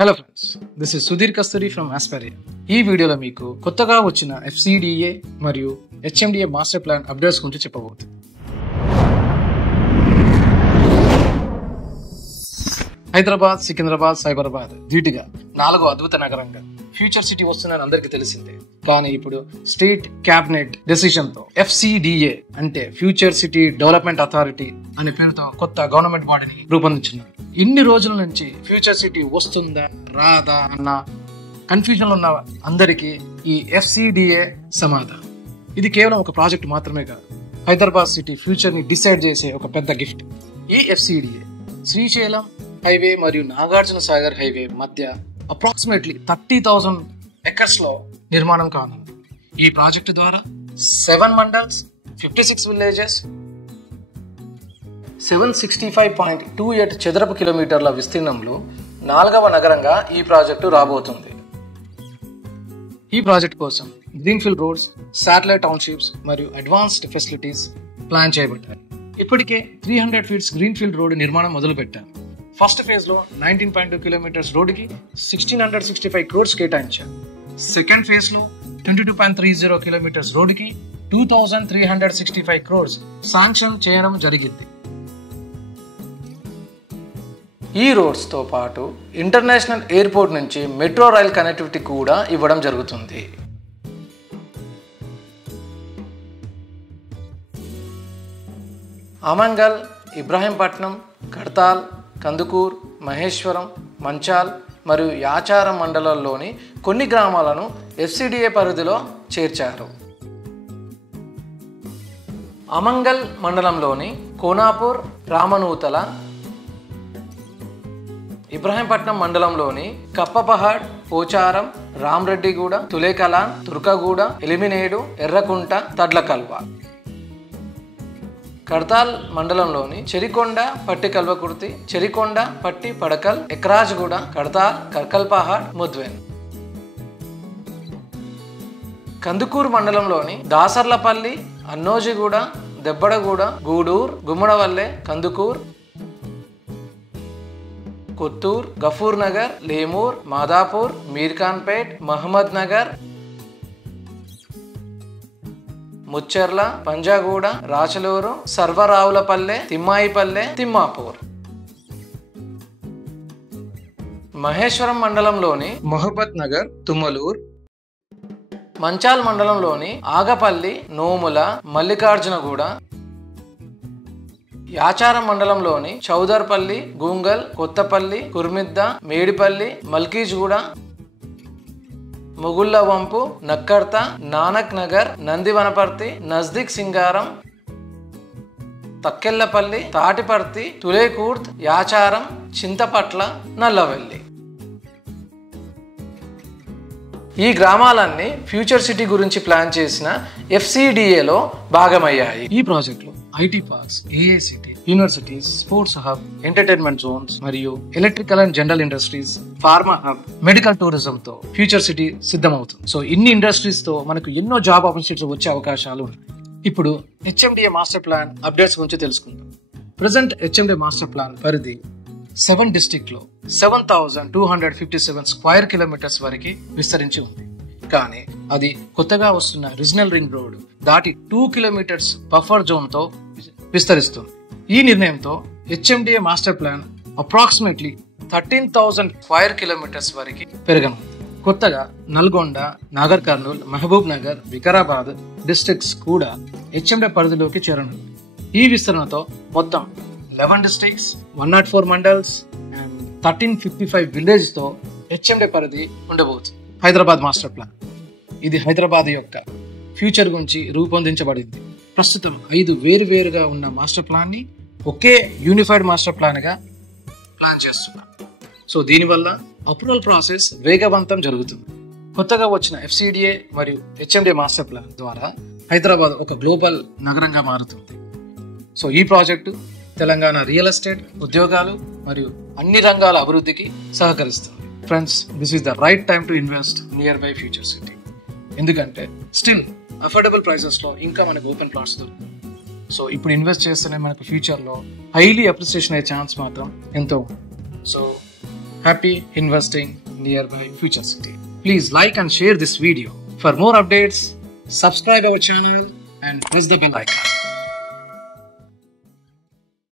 Hello friends, this is Sudheer Kasturi from Aspiria. ఈ వీడియోలో మీకు కొత్తగా వచ్చిన FCDA మరియు HMDA మాస్టర్ ప్లాన్ అప్డేట్స్ గురించి చెప్పబోతుంది. హైదరాబాద్, సికింద్రాబాద్, సైబరాబాద్ ధీటుగా 4వ అద్భుత నగరంగా ఫ్యూచర్ సిటీ వస్తుందని అందరికీ తెలిసిందే. కానీ ఇప్పుడు స్టేట్ క్యాబినెట్ డెసిషన్ తో FCDA అంటే ఫ్యూచర్ సిటీ డెవలప్మెంట్ అథారిటీ అనే పేరుతో కొత్త గవర్నమెంట్ బాడీని రూపొందించున్నారు. ఇన్ని రోజుల నుంచి ఫ్యూచర్ సిటీ వస్తుందా రాదా అన్న కన్ఫ్యూజన్ ఉన్న అందరికీ ఈ FCDA సమాధానం. ఇది కేవలం ఒక ప్రాజెక్ట్ మాత్రమే కాదు, హైదరాబాద్ సిటీ ఫ్యూచర్ ని డిసైడ్ చేసే ఒక పెద్ద గిఫ్ట్. ఈ FCDA శ్రీశైలం హైవే మరియు నాగార్జున సాగర్ హైవే మధ్య అప్రాక్సిమేట్లీ 30,000 ఎకర్స్ లో నిర్మాణం కానుంది. ఈ ప్రాజెక్టు ద్వారా 7 మండల్స్, 56 విలేజెస్, 765.28 చదరపు కిలోమీటర్ల విస్తీర్ణంలో 4వ నగరంగా ఈ ప్రాజెక్టు రాబోతుంది. ఈ ప్రాజెక్టు కోసం గ్రీన్ఫీల్డ్ రోడ్స్, శాటిలైట్ టౌన్షిప్స్ మరియు అడ్వాన్స్డ్ ఫెసిలిటీస్ ప్లాన్ చేయబడ్డాయి. ఇప్పటికే 300 ఫీట్స్ గ్రీన్ఫీల్డ్ రోడ్డు నిర్మాణం మొదలుపెట్టారు. ఫస్ట్ ఫేజ్ లో 19.2 కిలోమీటర్స్ రోడ్డుకి 1665 crores కేటాయించారు. సెకండ్ ఫేజ్ లో 22.30 కిలోమీటర్స్ రోడ్డుకి 2365 crores శాంక్షన్ చేయడం జరిగింది. ఈ రోడ్స్ తో పాటు ఇంటర్నేషనల్ ఎయిర్పోర్ట్ నుంచి మెట్రో రైల్ కనెక్టివిటీ కూడా ఇవ్వడం జరుగుతుంది. ఆమంగల్, ఇబ్రాహీంపట్నం, కడతాల్, కందుకూర్, మహేశ్వరం, మంచాల్ మరియు యాచారం మండలాల్లోని కొన్ని గ్రామాలను FCDA పరిధిలో చేర్చారు. అమంగల్ మండలంలోని కోనాపూర్, రామనూతల, ఇబ్రాహీంపట్నం మండలంలోని కప్పపహాడ్, పోచారం, రామరెడ్డిగూడ, తులేకలాన్, తుర్కగూడ, ఎలిమినేడు, ఎర్రకుంట, తడ్లకల్వ. కడతాల్ మండలంలోని చెరికొండ, పట్టి కల్వకుర్తి, చెరికొండ, పట్టి పడకల్, ఎక్రాజ్గూడ, కడతాల్, కర్కల్పహాడ్, ముద్వెన్. కందుకూరు మండలంలోని దాసర్లపల్లి, అన్నోజిగూడ, దెబ్బడగూడ, గూడూర్, గుమ్మడవల్లె, కందుకూర్, కొత్తూర్, గఫూర్ నగర్, లేమూర్, మాదాపూర్, మీర్ఖాన్పేట్, మహమ్మద్ నగర్, ముచ్చెర్ల, పంజాగూడ, రాచలూరు, సర్వరావులపల్లె, తిమ్మాయిపల్లె, తిమ్మాపూర్. మహేశ్వరం మండలంలోని మహబత్ నగర్, తుమ్మలూర్. మంచాల్ మండలంలోని ఆగపల్లి, నోముల, మల్లికార్జునగూడ. యాచారం మండలంలోని చౌదర్పల్లి, గూంగల్, కొత్తపల్లి, కుర్మిద్ద, మేడిపల్లి, మల్కీజ్గూడ, ముగుళ్ళ వంపు, నక్కర్త, నానక్ నగర్, నందివనపర్తి, నజ్దిక్ సింగారం, తక్కెళ్లపల్లి, తాటిపర్తి, తులేకూర్త్, యాచారం, చింతపట్ల, నల్లవెల్లి. ఈ గ్రామాలన్నీ ఫ్యూచర్ సిటీ గురించి ప్లాన్ చేసిన FCDAలో భాగమయ్యాయి. ఈ ప్రాజెక్టులో IT parks, AICT, universities, sports hub, entertainment zones మరియు electrical and general industries, pharma hub, medical tourism తో ఫ్యూచర్ సిటీ సిద్ధమవుతుంది. సో ఇన్ని ఇండస్ట్రీస్ తో మనకు ఎన్నో జాబ్ ఆపర్చునిటీస్ వచ్చే అవకాశాలు ఉన్నాయి. ఇప్పుడు HMDA మాస్టర్ ప్లాన్ అప్డేట్స్ గురించి తెలుసుకుందాం. ప్రెసెంట్ HMDA మాస్టర్ ప్లాన్ పరిధి 7 డిస్ట్రిక్ట్ లో 7,257 స్క్వేర్ కిలోమీటర్స్ వరకు విస్తరించి ఉంది. కానీ అది కొత్తగా వస్తున్న రీజనల్ రింగ్ రోడ్ దాటి 2 కిలోమీటర్స్ బఫర్ జోన్ తో విస్తరిస్తుంది. ఈ నిర్ణయంతో HMDA master plan approximately 13,000 square kilometres వరకు పెరగనుంది. కొత్తగా నల్గొండ, నాగర్ కర్నూల్, మహబూబ్ నగర్, వికారాబాద్ డిస్ట్రిక్ట్స్ కూడా HMDA పరిధిలోకి చేరనుంది. ఈ విస్తరణతో మొత్తం 11 డిస్ట్రిక్ట్స్, 104 మండల్స్ అండ్ 1355 విలేజ్ తో HMDA పరిధి ఉండబోతుంది. హైదరాబాద్ మాస్టర్ ప్లాన్ ఇది హైదరాబాద్ యొక్క ఫ్యూచర్ గురించి రూపొందించబడింది. ప్రస్తుతం 5 వేరువేరుగా ఉన్న మాస్టర్ ప్లాన్ ని ఒకే యూనిఫైడ్ మాస్టర్ ప్లాన్ గా ప్లాన్ చేస్తున్నారు. సో దీనివల్ల అప్రూవల్ ప్రాసెస్ వేగవంతం జరుగుతుంది. కొత్తగా వచ్చిన FCDA మరియు HMDA మాస్టర్ ప్లాన్ ద్వారా హైదరాబాద్ ఒక గ్లోబల్ నగరంగా మారుతుంది. సో ఈ ప్రాజెక్టు తెలంగాణ రియల్ ఎస్టేట్, ఉద్యోగాలు మరియు అన్ని రంగాల అభివృద్ధికి సహకరిస్తుంది. Friends, this is the right time to invest near by future city. ఎందుకంటే స్టిల్ అఫోర్డబుల్ ప్రైసెస్ లో ఇంకా మనకు ఓపెన్ ప్లాట్స్ దొరుకుతాయి. సో ఇప్పుడు ఇన్వెస్ట్ చేస్తేనే మనకు ఫ్యూచర్ లో హైలీ అప్రిసియేషన్ అయ్యే ఛాన్స్ మాత్రం ఎంతో ఉంది. So happy investing nearby Future City. Please like and share this video. For more updates, subscribe our channel and press the bell icon.